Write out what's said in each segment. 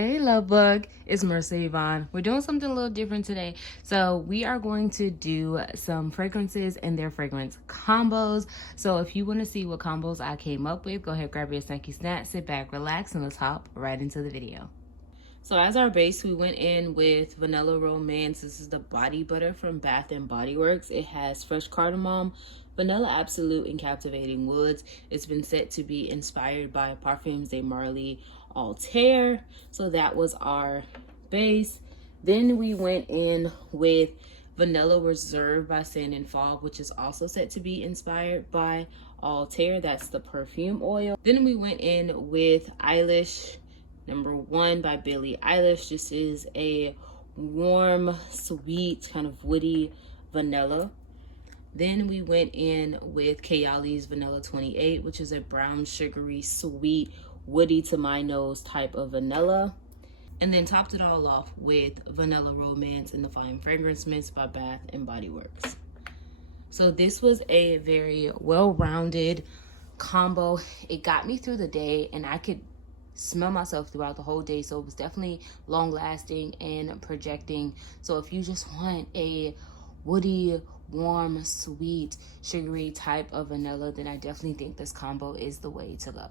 Hey, Lovebug, it's Mercy Yvonne. We're doing something a little different today. So we are going to do some fragrances and their fragrance combos. So if you want to see what combos I came up with, go ahead, grab your snacky snack, sit back, relax, and let's hop right into the video. So as our base, we went in with Vanilla Romance. This is the body butter from Bath and Body Works. It has fresh cardamom, Vanilla Absolute, and Captivating Woods. It's been said to be inspired by Parfums de Marly Altair. So that was our base. Then we went in with Vanilla Reserve by Sand and Fog, which is also said to be inspired by Altair. That's the perfume oil. Then we went in with Eilish Number 1 by Billie Eilish. This is a warm, sweet, kind of woody vanilla. Then we went in with Kayali's Vanilla 28, which is a brown, sugary, sweet, woody to my nose type of vanilla. And then topped it all off with Vanilla Romance in the Fine Fragrance Mist by Bath and Body Works. So this was a very well-rounded combo. It got me through the day, and I could smell myself throughout the whole day, so it was definitely long lasting and projecting. So if you just want a woody, warm, sweet, sugary type of vanilla, then I definitely think this combo is the way to go.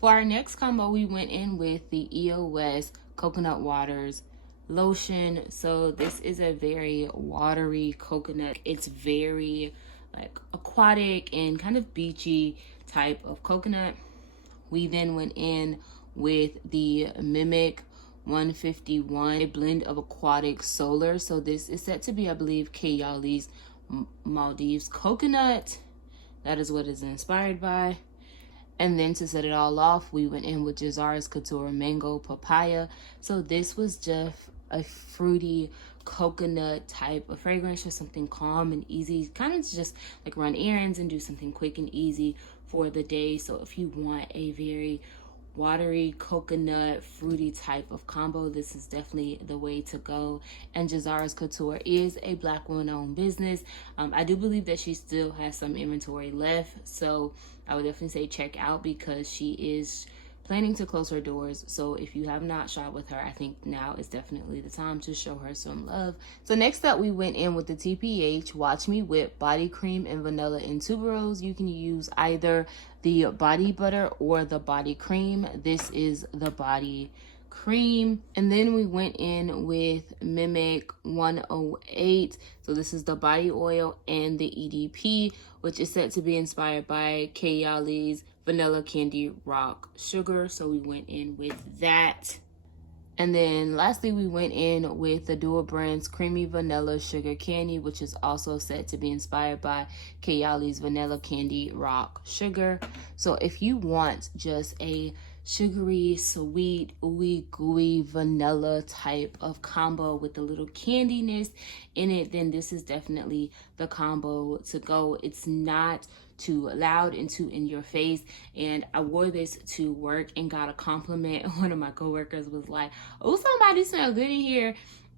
For our next combo, we went in with the EOS Coconut Waters lotion. So this is a very watery coconut. It's very like aquatic and kind of beachy type of coconut. We then went in with the Mimic 151, a blend of aquatic solar. So this is said to be, I believe, Kayali's Maldives coconut. That is what it's inspired by. And then to set it all off, we went in with Jazara's Couture Mango Papaya. So this was just a fruity coconut type of fragrance, just something calm and easy, kind of just like run errands and do something quick and easy for the day. So if you want a very watery coconut fruity type of combo, this is definitely the way to go. And Jazara's Couture is a Black woman owned business. I do believe that she still has some inventory left, so I would definitely say check out, because she is planning to close her doors. So if you have not shopped with her, I think now is definitely the time to show her some love. So next up, we went in with the TPH Watch Me Whip Body Cream and Vanilla in Tuberose. You can use either the body butter or the body cream. This is the body cream. And then we went in with Mimic 108. So this is the body oil and the EDP, which is said to be inspired by Kayali's Vanilla Candy Rock Sugar. So we went in with that. And then lastly, we went in with the Dual Brands Creamy Vanilla Sugar Candy, which is also said to be inspired by Kayali's Vanilla Candy Rock Sugar. So if you want just a sugary, sweet, ooey gooey vanilla type of combo with a little candiness in it, then this is definitely the combo to go. It's not too loud and too in your face. And I wore this to work and got a compliment. One of my coworkers was like, "Oh, somebody smells good in here."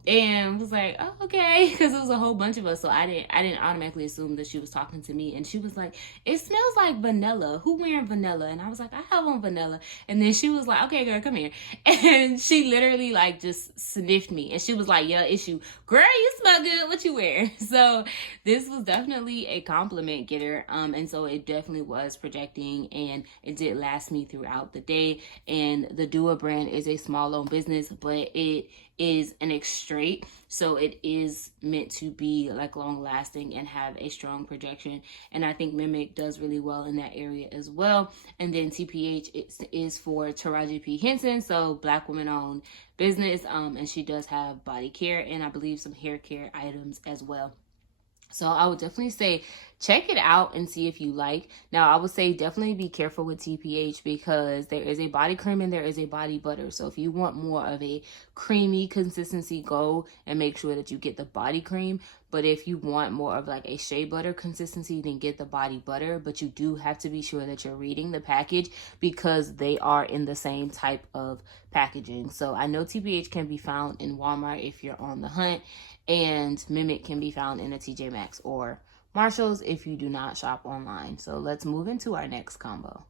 And was like, "Oh, okay," because it was a whole bunch of us, so I didn't automatically assume that she was talking to me. And she was like, "It smells like vanilla. Who wearing vanilla?" And I was like, "I have on vanilla." And then she was like, "Okay, girl, come here." And she literally like just sniffed me, and she was like, "Yeah, it's you, girl. You smell good. What you wearing?" So this was definitely a compliment getter. And so it definitely was projecting, and it did last me throughout the day. And the Dua brand is a small owned business, but it is an extrait, so it is meant to be like long lasting and have a strong projection. And I think Mimic does really well in that area as well. And then TPH is for Taraji P. Henson, so Black woman owned business, and she does have body care and I believe some hair care items as well. So I would definitely say check it out and see if you like. Now, I would say definitely be careful with TPH, because there is a body cream and there is a body butter. So if you want more of a creamy consistency, go and make sure that you get the body cream. But if you want more of like a shea butter consistency, then get the body butter. But you do have to be sure that you're reading the package, because they are in the same type of packaging. So I know TPH can be found in Walmart if you're on the hunt, and Mimic can be found in a TJ Maxx or Marshalls if you do not shop online. So let's move into our next combo.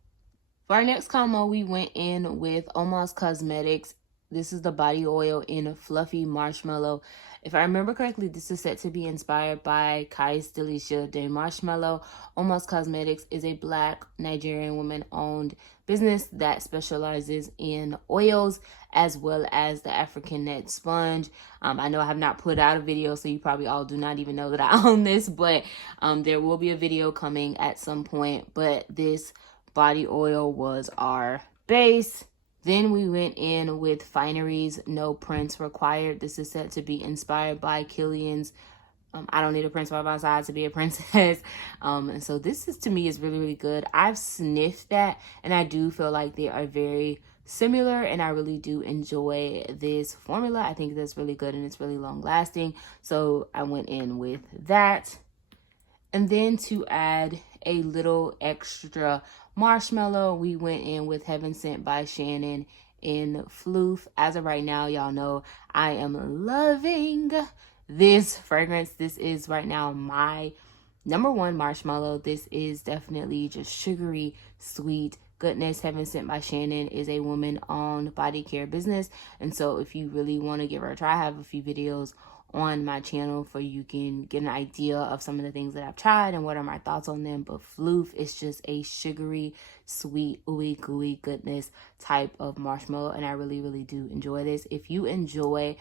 For our next combo, we went in with Omas Cosmetics This is the body oil in Fluffy Marshmallow. If I remember correctly, this is said to be inspired by Kais Delicia de Marshmallow. Almost Cosmetics is a Black Nigerian woman-owned business that specializes in oils as well as the African net sponge. I know I have not put out a video, so you probably all do not even know that I own this, but there will be a video coming at some point. But this body oil was our base. Then we went in with Fineries No Prince Required. This is said to be inspired by Killian's I don't need a prince by my side to be a princess. And so this is, to me, is really, really good. I've sniffed that, and I do feel like they are very similar, and I really do enjoy this formula. I think that's really good, and it's really long lasting. So I went in with that. And then to add a little extra marshmallow, we went in with Heaven Sent by Shannon in Floof. As of right now, y'all know I am loving this fragrance. This is right now my #1 marshmallow. This is definitely just sugary, sweet goodness. Heaven Sent by Shannon is a woman-owned body care business. And so if you really want to give her a try, I have a few videos on my channel for you can get an idea of some of the things that I've tried and what are my thoughts on them. But Floof is just a sugary, sweet, ooey gooey goodness type of marshmallow, and I really, really do enjoy this. If you enjoy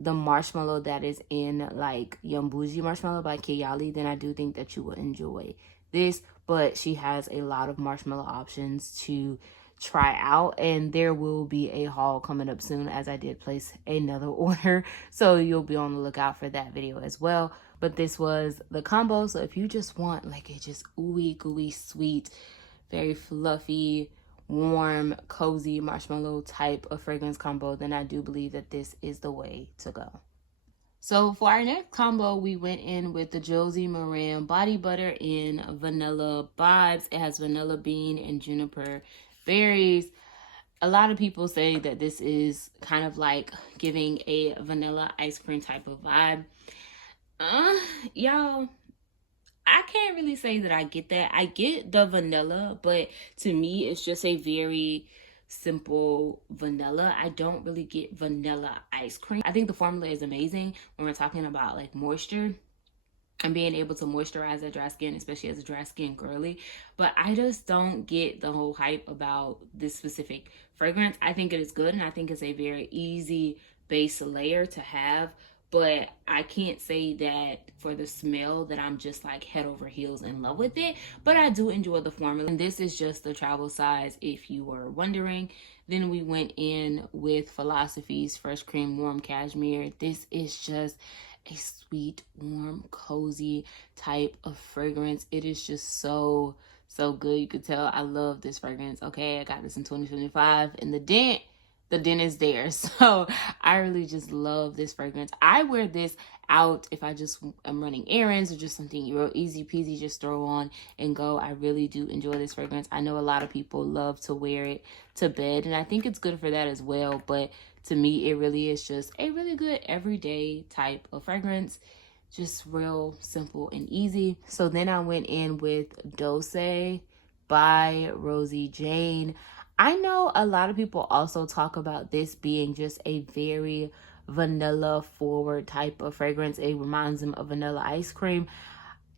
the marshmallow that is in like Young Bougie Marshmallow by Kayali, then I do think that you will enjoy this. But she has a lot of marshmallow options to try out, and there will be a haul coming up soon, as I did place another order, so you'll be on the lookout for that video as well. But this was the combo. So if you just want like a just ooey gooey sweet, very fluffy, warm, cozy marshmallow type of fragrance combo, then I do believe that this is the way to go. So for our next combo, we went in with the Josie Moran Body Butter in Vanilla Vibes. It has vanilla bean and juniper berries. A lot of people say that this is kind of like giving a vanilla ice cream type of vibe. Y'all, I can't really say that I get that. I get the vanilla, but to me, it's just a very simple vanilla. I don't really get vanilla ice cream. I think the formula is amazing when we're talking about like moisture and being able to moisturize that dry skin, especially as a dry skin girly. But I just don't get the whole hype about this specific fragrance. I think it is good, and I think it's a very easy base layer to have. But I can't say that for the smell that I'm just like head over heels in love with it. But I do enjoy the formula. And this is just the travel size, if you were wondering. Then we went in with Philosophy's Fresh Cream Warm Cashmere. This is just a sweet, warm, cozy type of fragrance. It is just so good. You could tell I love this fragrance. Okay, I got this in 2025, and the dent is there. So I really just love this fragrance. I wear this out if I just am running errands or just something real easy peasy, just throw on and go. I really do enjoy this fragrance. I know a lot of people love to wear it to bed, and I think it's good for that as well. But to me, it really is just a really good everyday type of fragrance. Just real simple and easy. So then I went in with Dose by Rosie Jane. I know a lot of people also talk about this being just a very vanilla forward type of fragrance. It reminds them of vanilla ice cream.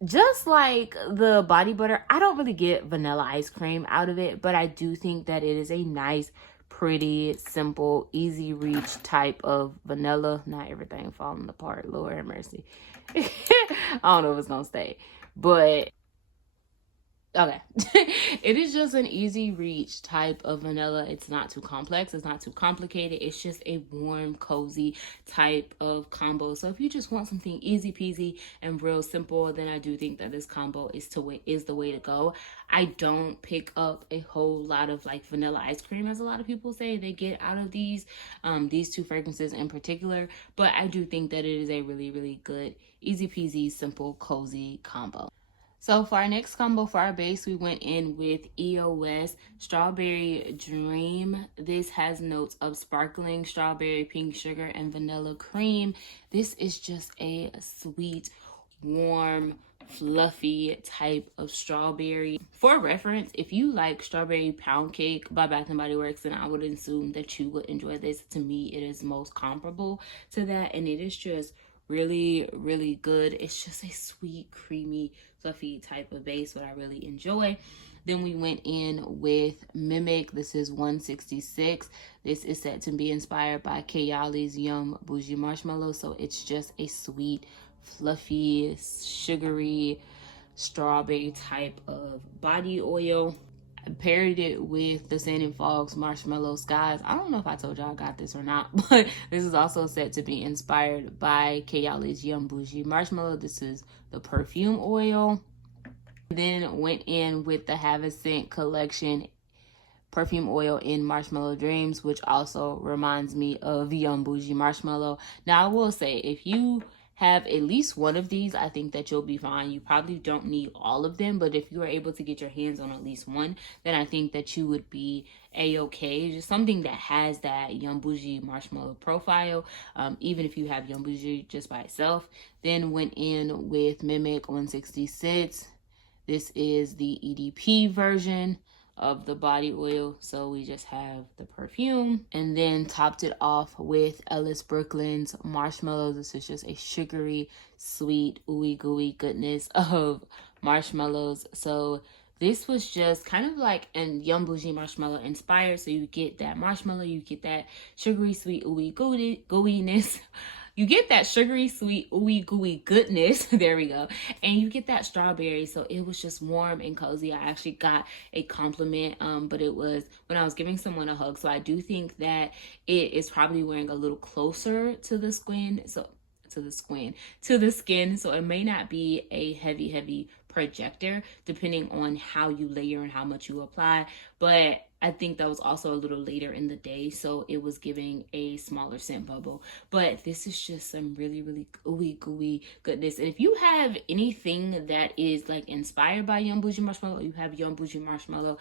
Just like the body butter, I don't really get vanilla ice cream out of it, but I do think that it is a nice, pretty, simple, easy reach type of vanilla. Not everything falling apart, Lord have mercy. I don't know if it's gonna stay, but okay. It is just an easy reach type of vanilla. It's not too complex. It's not too complicated. It's just a warm, cozy type of combo. So if you just want something easy peasy and real simple, then I do think that this combo is the way to go. I don't pick up a whole lot of like vanilla ice cream, as a lot of people say they get out of these two fragrances in particular. But I do think that it is a really, really good, easy peasy, simple, cozy combo. So for our next combo, for our base, we went in with EOS Strawberry Dream. This has notes of sparkling strawberry, pink sugar, and vanilla cream. This is just a sweet, warm, fluffy type of strawberry. For reference, if you like strawberry pound cake by Bath and Body Works, then I would assume that you would enjoy this. To me, it is most comparable to that, and it is just really, really good. It's just a sweet, creamy, fluffy type of base, what I really enjoy. Then we went in with Mimic. This is 166. This is said to be inspired by Kayali's Yum Bougie Marshmallow. So it's just a sweet, fluffy, sugary, strawberry type of body oil. I paired it with the Sand and Fogs Marshmallow Skies. I don't know if I told y'all I got this or not, but this is also said to be inspired by Kayali's Yum Bougie Marshmallow. This is the perfume oil. Then went in with the Have a Scent collection perfume oil in Marshmallow Dreams, which also reminds me of Yum Bougie Marshmallow. Now I will say, if you have at least one of these, I think that you'll be fine. You probably don't need all of them, but if you are able to get your hands on at least one, then I think that you would be a-okay. Just something that has that Yum Bougie Marshmallow profile, even if you have Yum Bougie just by itself. Then went in with Mimic 166. This is the EDP version of the body oil. So we just have the perfume, and then topped it off with Ellis Brooklyn's Marshmallow. This is just a sugary, sweet, ooey gooey goodness of marshmallows. So this was just kind of like an Yum Bougie Marshmallow inspired. So you get that marshmallow, you get that sugary, sweet, ooey gooiness. You get that sugary, sweet, ooey gooey goodness. There we go. And you get that strawberry. So it was just warm and cozy. I actually got a compliment, but it was when I was giving someone a hug. So I do think that it is probably wearing a little closer to the skin. So to the skin. So it may not be a heavy projector depending on how you layer and how much you apply. But I think that was also a little later in the day, so it was giving a smaller scent bubble. But this is just some really, really ooey gooey goodness. And if you have anything that is like inspired by Yum Bougie Marshmallow, or you have Yum Bougie Marshmallow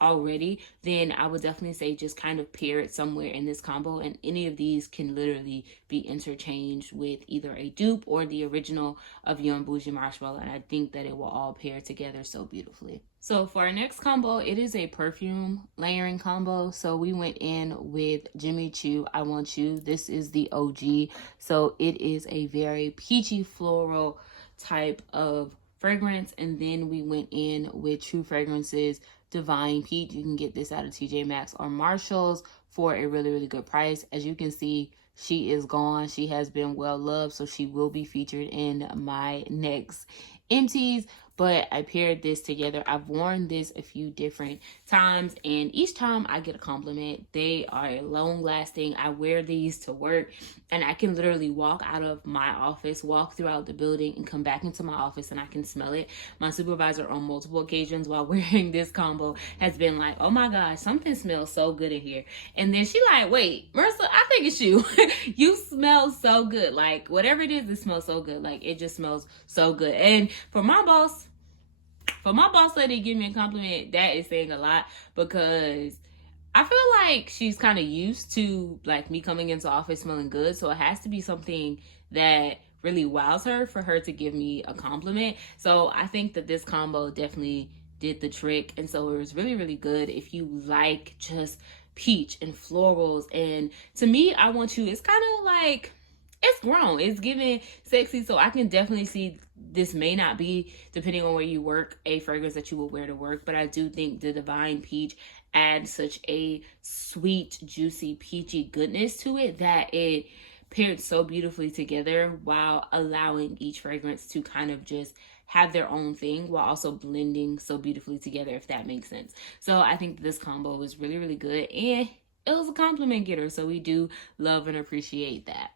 already, then I would definitely say just kind of pair it somewhere in this combo, and any of these can literally be interchanged with either a dupe or the original of Yum Bougie Marshmallow, and I think that it will all pair together so beautifully. So for our next combo, it is a perfume layering combo. So we went in with Jimmy Choo, I Want You. This is the OG. So it is a very peachy floral type of fragrance. And then we went in with True Fragrances Divine Peach. You can get this out of TJ Maxx or Marshalls for a really, really good price. As you can see, she is gone. She has been well loved, so she will be featured in my next empties. But I paired this together. I've worn this a few different times, and each time I get a compliment. They are long lasting. I wear these to work, and I can literally walk out of my office, walk throughout the building, and come back into my office, and I can smell it. My supervisor on multiple occasions while wearing this combo has been like, oh my gosh, something smells so good in here. And then she like, wait, Marissa, I think it's you. You smell so good. Like whatever it is, it smells so good. Like it just smells so good. And for my boss lady to give me a compliment, that is saying a lot, because I feel like she's kind of used to like me coming into office smelling good. So it has to be something that really wows her for her to give me a compliment. So I think that this combo definitely did the trick. And so it was really, really good if you like just peach and florals. And to me, I Want You, it's kind of like, it's grown, it's giving sexy. So I can definitely see this may not be, depending on where you work, a fragrance that you will wear to work, but I do think the Divine Peach adds such a sweet, juicy, peachy goodness to it that it paired so beautifully together while allowing each fragrance to kind of just have their own thing while also blending so beautifully together, if that makes sense. So I think this combo was really, really good, and it was a compliment getter, so we do love and appreciate that.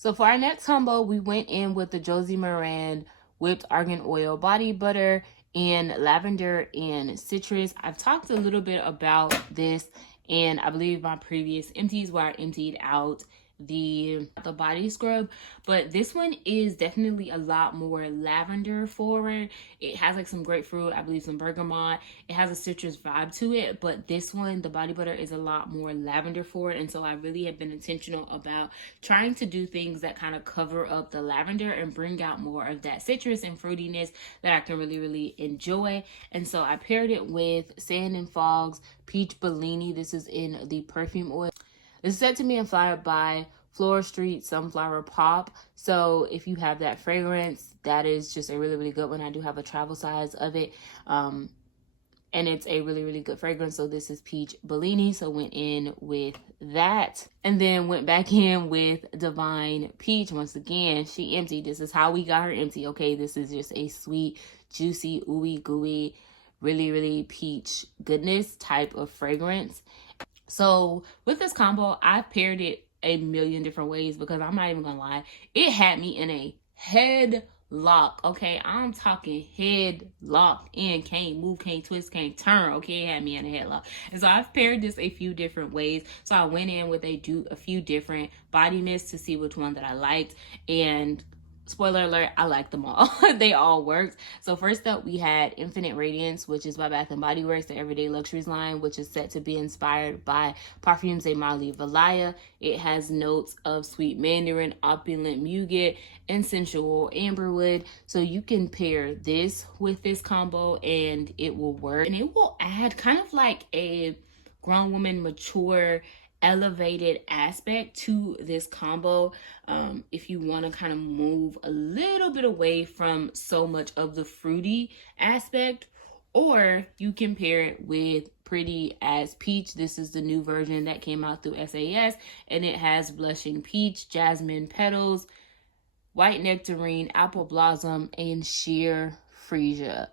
So for our next combo, we went in with the Josie Maran Whipped Argan Oil Body Butter in lavender and citrus. I've talked a little bit about this in, I believe, my previous empties where I emptied out the body scrub, but this one is definitely a lot more lavender forward. It has like some grapefruit, I believe some bergamot. It has a citrus vibe to it, but this one, the body butter, is a lot more lavender forward. And so I really have been intentional about trying to do things that kind of cover up the lavender and bring out more of that citrus and fruitiness that I can really enjoy. And so I paired it with Sand and Fog's Peach Bellini. This is in the perfume oil. This is said to be inspired by Flora Street Sunflower Pop. So if you have that fragrance, that is just a really good one. I do have a travel size of it. And it's a really good fragrance. So this is Peach Bellini. So went in with that. And then went back in with Divine Peach. Once again, she empty. This is how we got her empty. Okay, this is just a sweet, juicy, ooey gooey, really peach goodness type of fragrance. So with this combo, I paired it a million different ways because I'm not even gonna lie, it had me in a headlock. Okay, I'm talking head locked in, can't move, can't twist, can't turn. Okay, it had me in a headlock. And so I've paired this a few different ways. So I went in with a few different body mists to see which one that I liked, and spoiler alert, I like them all. They all worked. So first up, we had Infinite Radiance, which is by Bath & Body Works, the Everyday Luxuries line, which is set to be inspired by Perfumes de Marly Valaya. It has notes of sweet mandarin, opulent muguet, and sensual amberwood. So you can pair this with this combo and it will work. And it will add kind of like a grown woman, mature, elevated aspect to this combo. If you want to kind of move a little bit away from so much of the fruity aspect, or you can pair it with Pretty as Peach. This is the new version that came out through SAS, and it has blushing peach, jasmine petals, white nectarine, apple blossom, and sheer freesia.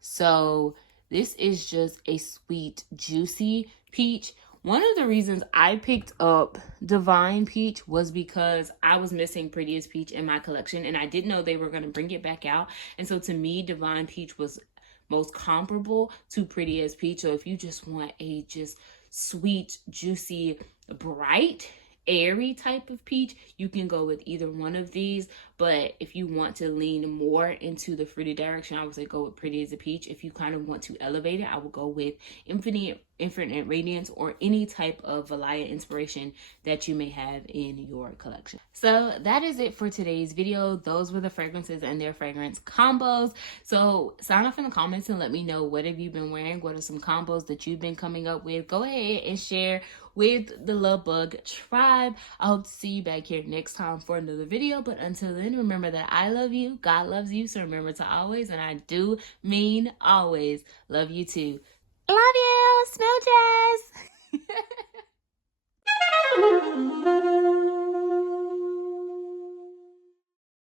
So this is just a sweet, juicy peach. One of the reasons I picked up Divine Peach was because I was missing Pretty as Peach in my collection, and I didn't know they were going to bring it back out. And so to me, Divine Peach was most comparable to Pretty as Peach. So if you just want a just sweet, juicy, bright, airy type of peach, you can go with either one of these. But if you want to lean more into the fruity direction, I would say go with Pretty as a Peach. If you kind of want to elevate it, I will go with Infinite Radiance or any type of Valaya inspiration that you may have in your collection. So that is it for today's video. Those were the fragrances and their fragrance combos. So sign off in the comments and let me know, what have you been wearing? What are some combos that you've been coming up with? Go ahead and share with the Lovebug tribe. I hope to see you back here next time for another video. But until then, remember that I love you, God loves you. So remember to always, and I do mean always, love you too. Love you, smooches.